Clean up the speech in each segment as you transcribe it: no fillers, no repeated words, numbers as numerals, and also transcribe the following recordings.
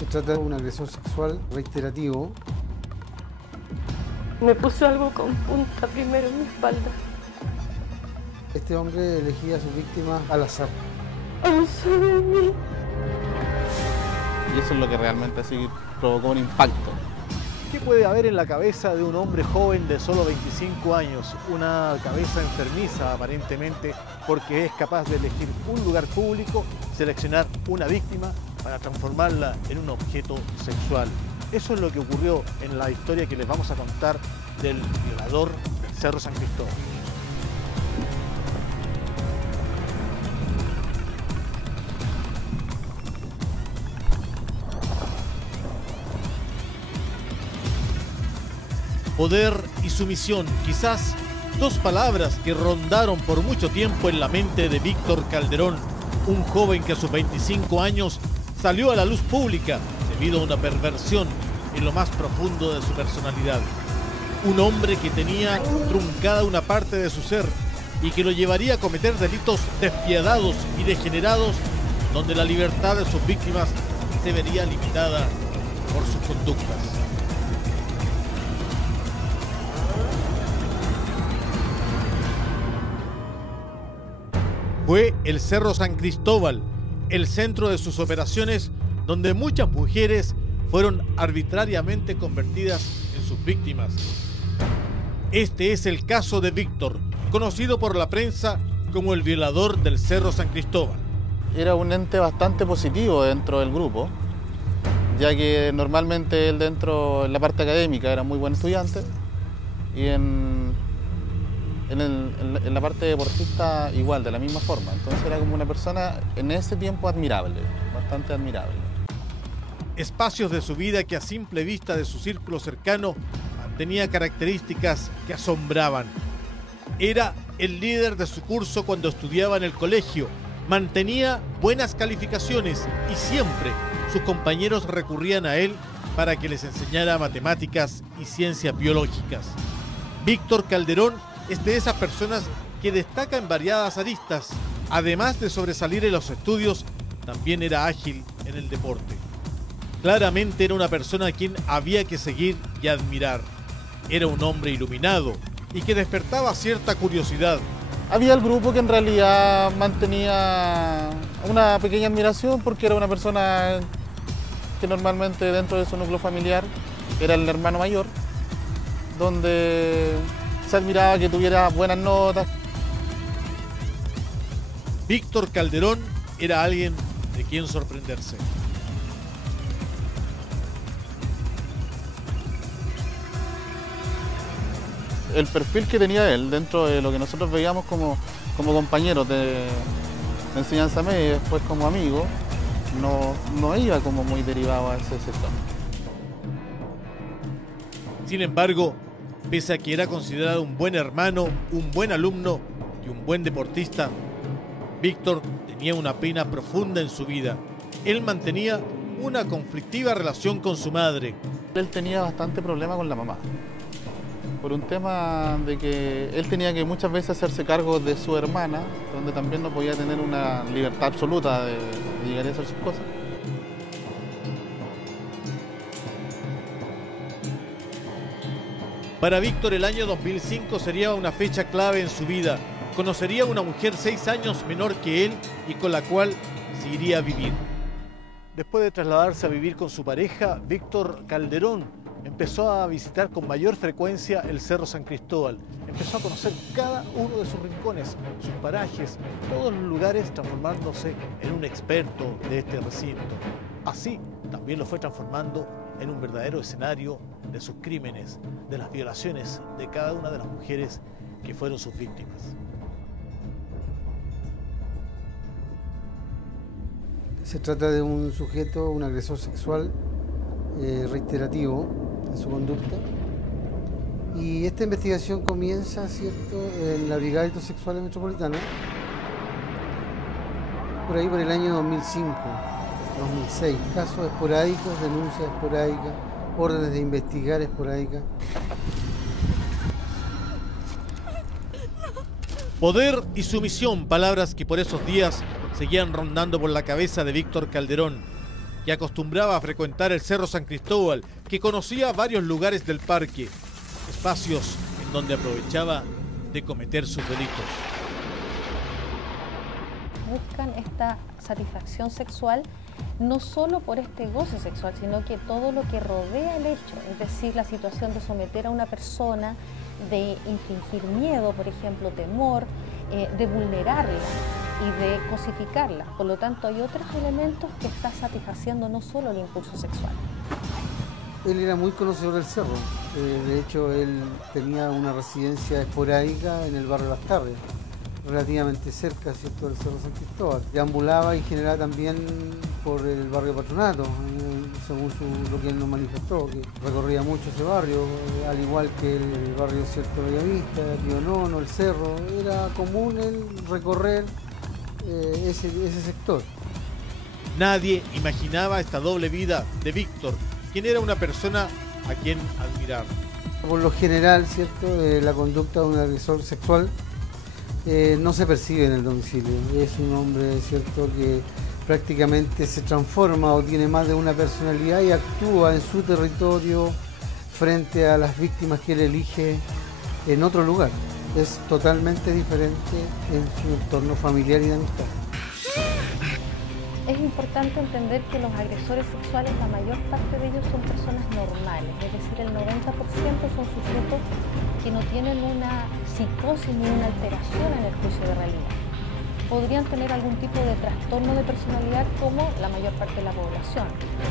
Se trata de un agresor sexual reiterativo. Me puso algo con punta primero en mi espalda. Este hombre elegía a sus víctimas al azar. Abusó de mí. Y eso es lo que realmente así provocó un impacto. ¿Qué puede haber en la cabeza de un hombre joven de solo 25 años? Una cabeza enfermiza aparentemente, porque es capaz de elegir un lugar público, seleccionar una víctima para transformarla en un objeto sexual. Eso es lo que ocurrió en la historia que les vamos a contar del violador del Cerro San Cristóbal. Poder y sumisión, quizás dos palabras que rondaron por mucho tiempo en la mente de Víctor Calderón, un joven que a sus 25 años salió a la luz pública debido a una perversión en lo más profundo de su personalidad. Un hombre que tenía truncada una parte de su ser y que lo llevaría a cometer delitos despiadados y degenerados, donde la libertad de sus víctimas se vería limitada por sus conductas. Fue el Cerro San Cristóbal, el centro de sus operaciones, donde muchas mujeres fueron arbitrariamente convertidas en sus víctimas. Este es el caso de Víctor, conocido por la prensa como el violador del Cerro San Cristóbal. Era un ente bastante positivo dentro del grupo, ya que normalmente él dentro, en la parte académica, era muy buen estudiante y en la parte deportista igual, de la misma forma. Entonces era como una persona en ese tiempo admirable, bastante admirable. Espacios de su vida que a simple vista de su círculo cercano mantenía características que asombraban. Era el líder de su curso cuando estudiaba en el colegio, mantenía buenas calificaciones y siempre sus compañeros recurrían a él para que les enseñara matemáticas y ciencias biológicas. Víctor Calderón es de esas personas que destaca en variadas aristas. Además de sobresalir en los estudios, también era ágil en el deporte. Claramente era una persona a quien había que seguir y admirar. Era un hombre iluminado y que despertaba cierta curiosidad. Había el grupo que en realidad mantenía una pequeña admiración porque era una persona que normalmente dentro de su núcleo familiar era el hermano mayor, donde se admiraba que tuviera buenas notas. Víctor Calderón era alguien de quien sorprenderse. El perfil que tenía él dentro de lo que nosotros veíamos como compañeros de enseñanza media y después como amigos, no iba como muy derivado a ese sector. Sin embargo, pese a que era considerado un buen hermano, un buen alumno y un buen deportista, Víctor tenía una pena profunda en su vida. Él mantenía una conflictiva relación con su madre. Él tenía bastante problema con la mamá, por un tema de que él tenía que muchas veces hacerse cargo de su hermana, donde también no podía tener una libertad absoluta de llegar a hacer sus cosas. Para Víctor, el año 2005 sería una fecha clave en su vida. Conocería a una mujer 6 años menor que él y con la cual se iría a vivir. Después de trasladarse a vivir con su pareja, Víctor Calderón empezó a visitar con mayor frecuencia el Cerro San Cristóbal. Empezó a conocer cada uno de sus rincones, sus parajes, todos los lugares, transformándose en un experto de este recinto. Así también lo fue transformando en un verdadero escenario de sus crímenes, de las violaciones de cada una de las mujeres que fueron sus víctimas. Se trata de un sujeto, un agresor sexual reiterativo en su conducta. Y esta investigación comienza, ¿cierto?, en la Brigada de Delitos Sexuales Metropolitana, por ahí por el año 2005, 2006. Casos esporádicos, denuncias esporádicas, órdenes de investigar esporádicas. Poder y sumisión, palabras que por esos días seguían rondando por la cabeza de Víctor Calderón. que acostumbraba a frecuentar el Cerro San Cristóbal, que conocía varios lugares del parque, espacios en donde aprovechaba de cometer sus delitos. Buscan esta satisfacción sexual no solo por este goce sexual, sino que todo lo que rodea el hecho, es decir, la situación de someter a una persona, de infligir miedo, por ejemplo, temor, de vulnerarla y de cosificarla. Por lo tanto, hay otros elementos que está satisfaciendo no solo el impulso sexual. Él era muy conocedor del cerro. De hecho, él tenía una residencia esporádica en el barrio Las Tardes, relativamente cerca, ¿cierto?, del Cerro San Cristóbal. Deambulaba y generaba también por el barrio Patronato, según lo que él nos manifestó, que recorría mucho ese barrio, al igual que el barrio Cierto Bellavista, Pío Nono, el Cerro. Era común el recorrer ese sector. Nadie imaginaba esta doble vida de Víctor, quien era una persona a quien admirar. Por lo general, ¿cierto?, la conducta de un agresor sexual no se percibe en el domicilio. Es un hombre, ¿cierto?, que prácticamente se transforma o tiene más de una personalidad y actúa en su territorio frente a las víctimas que él elige en otro lugar. Es totalmente diferente en su entorno familiar y de amistad. Es importante entender que los agresores sexuales, la mayor parte de ellos son personas normales, es decir, el 90% son sujetos que no tienen una psicosis ni una alteración en el juicio de realidad. Podrían tener algún tipo de trastorno de personalidad como la mayor parte de la población,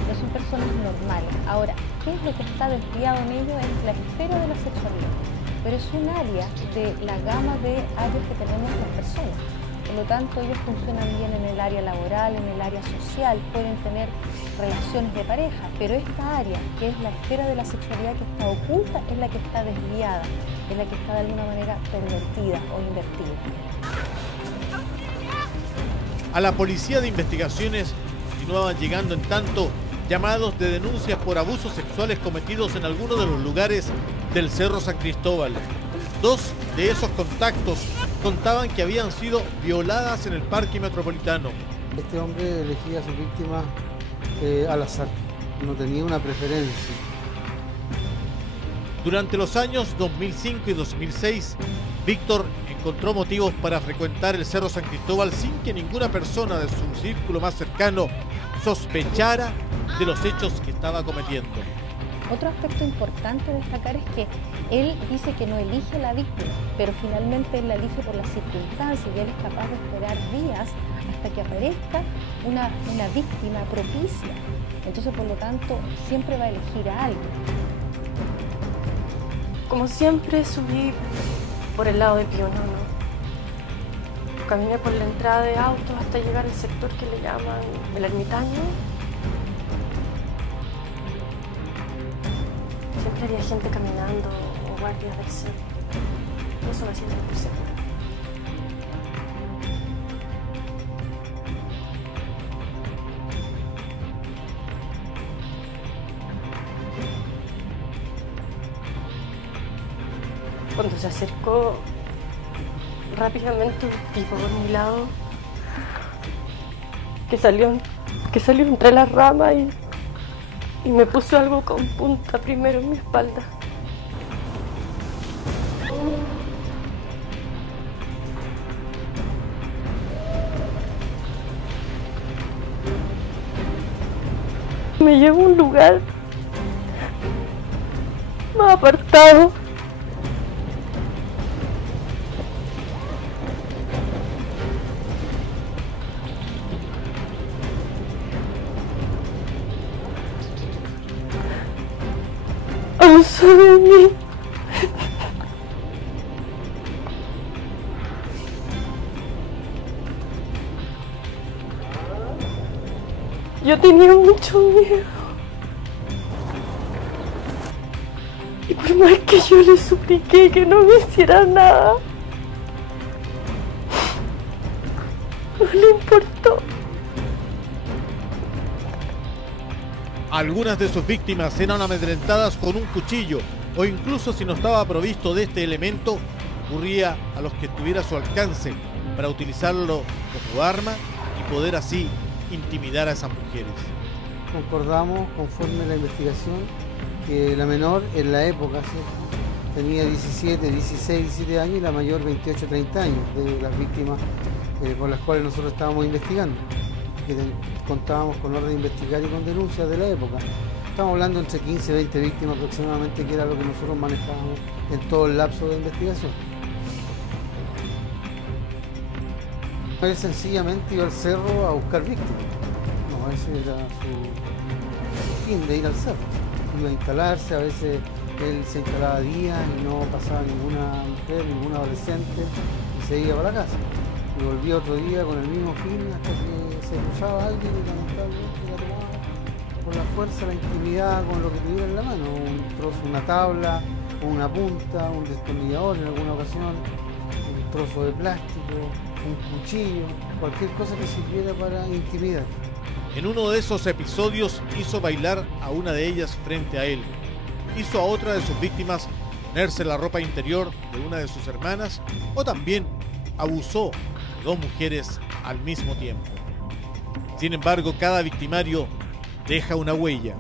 pero son personas normales. Ahora, ¿qué es lo que está desviado en ello? Es la esfera de la sexualidad, pero es un área de la gama de áreas que tenemos las personas. Por lo tanto, ellos funcionan bien en el área laboral, en el área social, pueden tener relaciones de pareja, pero esta área, que es la esfera de la sexualidad que está oculta, es la que está desviada, es la que está de alguna manera pervertida o invertida. A la Policía de Investigaciones continuaban llegando en tanto llamados de denuncias por abusos sexuales cometidos en algunos de los lugares del Cerro San Cristóbal. 2 de esos contactos contaban que habían sido violadas en el Parque Metropolitano. Este hombre elegía a sus víctimas al azar, no tenía una preferencia. Durante los años 2005 y 2006, Víctor encontró motivos para frecuentar el Cerro San Cristóbal sin que ninguna persona de su círculo más cercano sospechara de los hechos que estaba cometiendo. Otro aspecto importante a destacar es que él dice que no elige a la víctima, pero finalmente él la elige por las circunstancias y él es capaz de esperar días hasta que aparezca una víctima propicia. Entonces, por lo tanto, siempre va a elegir a alguien. Como siempre, subí por el lado de Pío Nono. Caminé por la entrada de autos hasta llegar al sector que le llaman el Ermitaño. Siempre había gente caminando o guardias del cerro. Eso me hacía sentir segura. Cuando se acercó rápidamente un tipo por mi lado que salió entre las ramas y me puso algo con punta primero en mi espalda. Me llevó a un lugar más apartado. Abusó de mí. Yo tenía mucho miedo. Y por más que yo le supliqué que no me hiciera nada, no le importó. Algunas de sus víctimas eran amedrentadas con un cuchillo o incluso si no estaba provisto de este elemento, recurría a los que estuviera a su alcance para utilizarlo como arma y poder así intimidar a esas mujeres. concordamos, conforme a la investigación, que la menor en la época, ¿cierto?, tenía 17, 16, 17 años y la mayor 28, 30 años, de las víctimas con las cuales nosotros estábamos investigando, que contábamos con orden de investigar y con denuncias de la época. Estamos hablando entre 15 y 20 víctimas aproximadamente, que era lo que nosotros manejábamos en todo el lapso de investigación. Él sencillamente iba al cerro a buscar víctimas. No, ese era su fin de ir al cerro. Iba a instalarse, a veces él se instalaba días y no pasaba ninguna mujer, ningún adolescente y se iba para la casa. Y volvía otro día con el mismo fin hasta que se cruzaba alguien y lamentablemente la tomaba por la fuerza, la intimidad con lo que tuviera en la mano. Un trozo, una tabla, una punta, un destornillador en alguna ocasión, un trozo de plástico, un cuchillo, cualquier cosa que sirviera para intimidar. En uno de esos episodios hizo bailar a una de ellas frente a él. Hizo a otra de sus víctimas ponerse la ropa interior de una de sus hermanas, o también abusó de dos mujeres al mismo tiempo. Sin embargo, cada victimario deja una huella.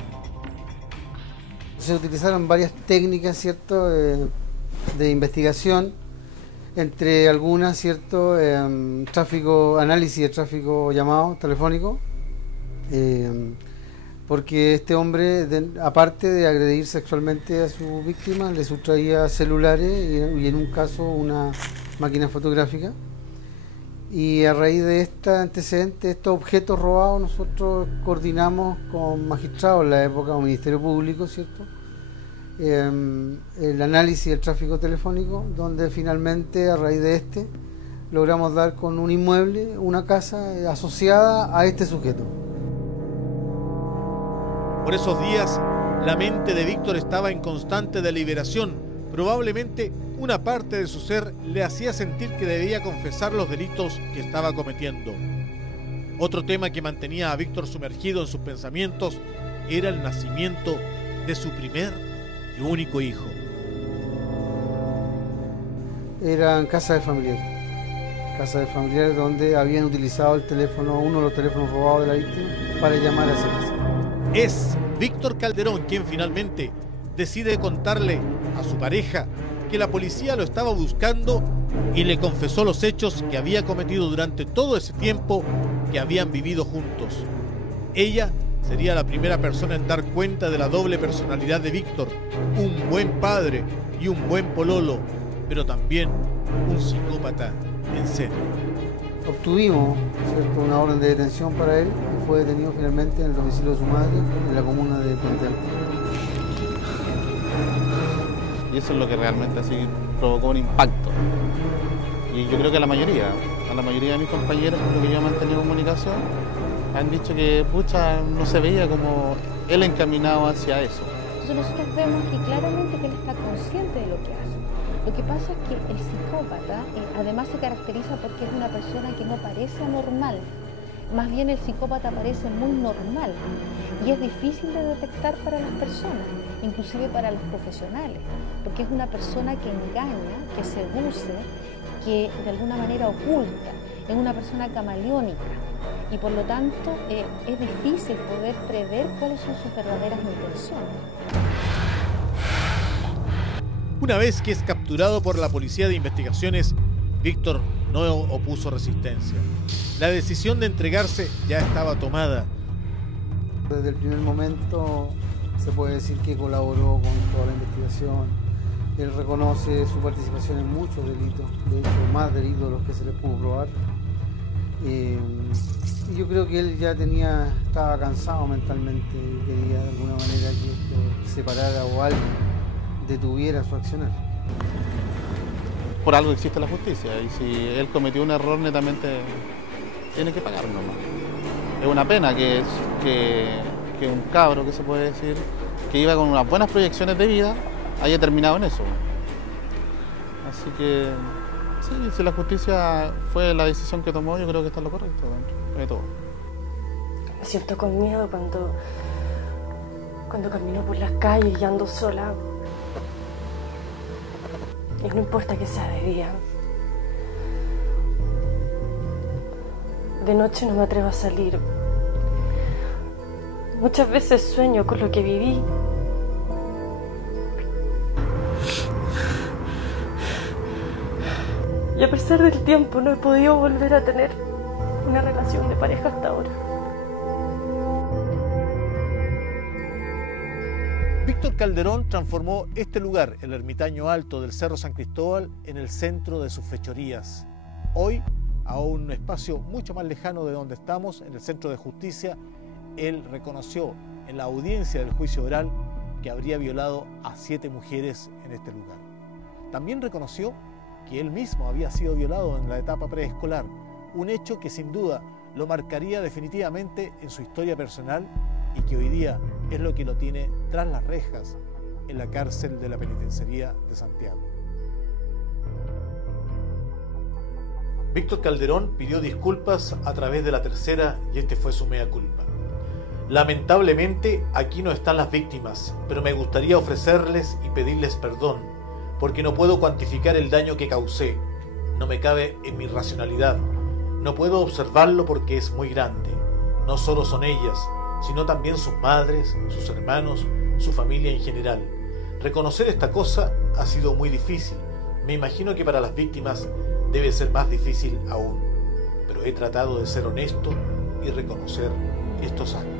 Se utilizaron varias técnicas, ¿cierto?, de investigación, entre algunas, ¿cierto?, análisis de tráfico llamado telefónico, porque este hombre, aparte de agredir sexualmente a sus víctimas, le sustraía celulares y en un caso una máquina fotográfica. Y a raíz de este antecedente, estos objetos robados, nosotros coordinamos con magistrados en la época, o Ministerio Público, ¿cierto?, el análisis del tráfico telefónico, donde finalmente, a raíz de logramos dar con un inmueble, una casa asociada a este sujeto. Por esos días, la mente de Víctor estaba en constante deliberación. Probablemente una parte de su ser le hacía sentir que debía confesar los delitos que estaba cometiendo. Otro tema que mantenía a Víctor sumergido en sus pensamientos era el nacimiento de su primer y único hijo. Eran casas de familiares donde habían utilizado el teléfono, uno de los teléfonos robados de la víctima, para llamar a esa casa. Es Víctor Calderón quien finalmente decide contarle a su pareja que la policía lo estaba buscando y le confesó los hechos que había cometido durante todo ese tiempo que habían vivido juntos. Ella sería la primera persona en dar cuenta de la doble personalidad de Víctor, un buen padre y un buen pololo, pero también un psicópata en serio. Obtuvimos, ¿cierto?, una orden de detención para él y fue detenido finalmente en el domicilio de su madre en la comuna de Puente Alto. Y eso es lo que realmente así provocó un impacto. Y yo creo que a la mayoría de mis compañeros con los que yo he mantenido comunicación han dicho que pucha, no se veía como él encaminado hacia eso. Entonces nosotros vemos que claramente que él está consciente de lo que hace. Lo que pasa es que el psicópata además se caracteriza porque es una persona que no parece anormal. Más bien el psicópata parece muy normal y es difícil de detectar para las personas, inclusive para los profesionales, porque es una persona que engaña, que seduce, que de alguna manera oculta, es una persona camaleónica y por lo tanto es difícil poder prever cuáles son sus verdaderas intenciones. Una vez que es capturado por la Policía de Investigaciones, Víctor no opuso resistencia. La decisión de entregarse ya estaba tomada. Desde el primer momento se puede decir que colaboró con toda la investigación. Él reconoce su participación en muchos delitos, de hecho más delitos de los que se les pudo probar. Y yo creo que él ya estaba cansado mentalmente y quería de alguna manera que esto se parara o alguien detuviera su accionar. Por algo existe la justicia y si él cometió un error netamente tiene que pagar nomás. Es una pena que un cabro, que se puede decir, que iba con unas buenas proyecciones de vida, haya terminado en eso. Así que sí, si la justicia fue la decisión que tomó, yo creo que está en lo correcto dentro de todo. Me siento con miedo cuando camino por las calles y ando sola. Y no importa que sea de día. De noche no me atrevo a salir. Muchas veces sueño con lo que viví. Y a pesar del tiempo no he podido volver a tener una relación de pareja hasta ahora. Víctor Calderón transformó este lugar, el ermitaño alto del Cerro San Cristóbal, en el centro de sus fechorías. Hoy, a un espacio mucho más lejano de donde estamos, en el Centro de Justicia, él reconoció en la audiencia del juicio oral que habría violado a 7 mujeres en este lugar. También reconoció que él mismo había sido violado en la etapa preescolar, un hecho que sin duda lo marcaría definitivamente en su historia personal y que hoy día es lo que lo tiene tras las rejas en la cárcel de la Penitenciaría de Santiago. Víctor Calderón pidió disculpas a través de La Tercera y este fue su mea culpa. Lamentablemente aquí no están las víctimas, pero me gustaría ofrecerles y pedirles perdón, porque no puedo cuantificar el daño que causé. No me cabe en mi racionalidad. No puedo observarlo porque es muy grande. No solo son ellas, sino también sus madres, sus hermanos, su familia en general. Reconocer esta cosa ha sido muy difícil. Me imagino que para las víctimas debe ser más difícil aún. Pero he tratado de ser honesto y reconocer estos actos.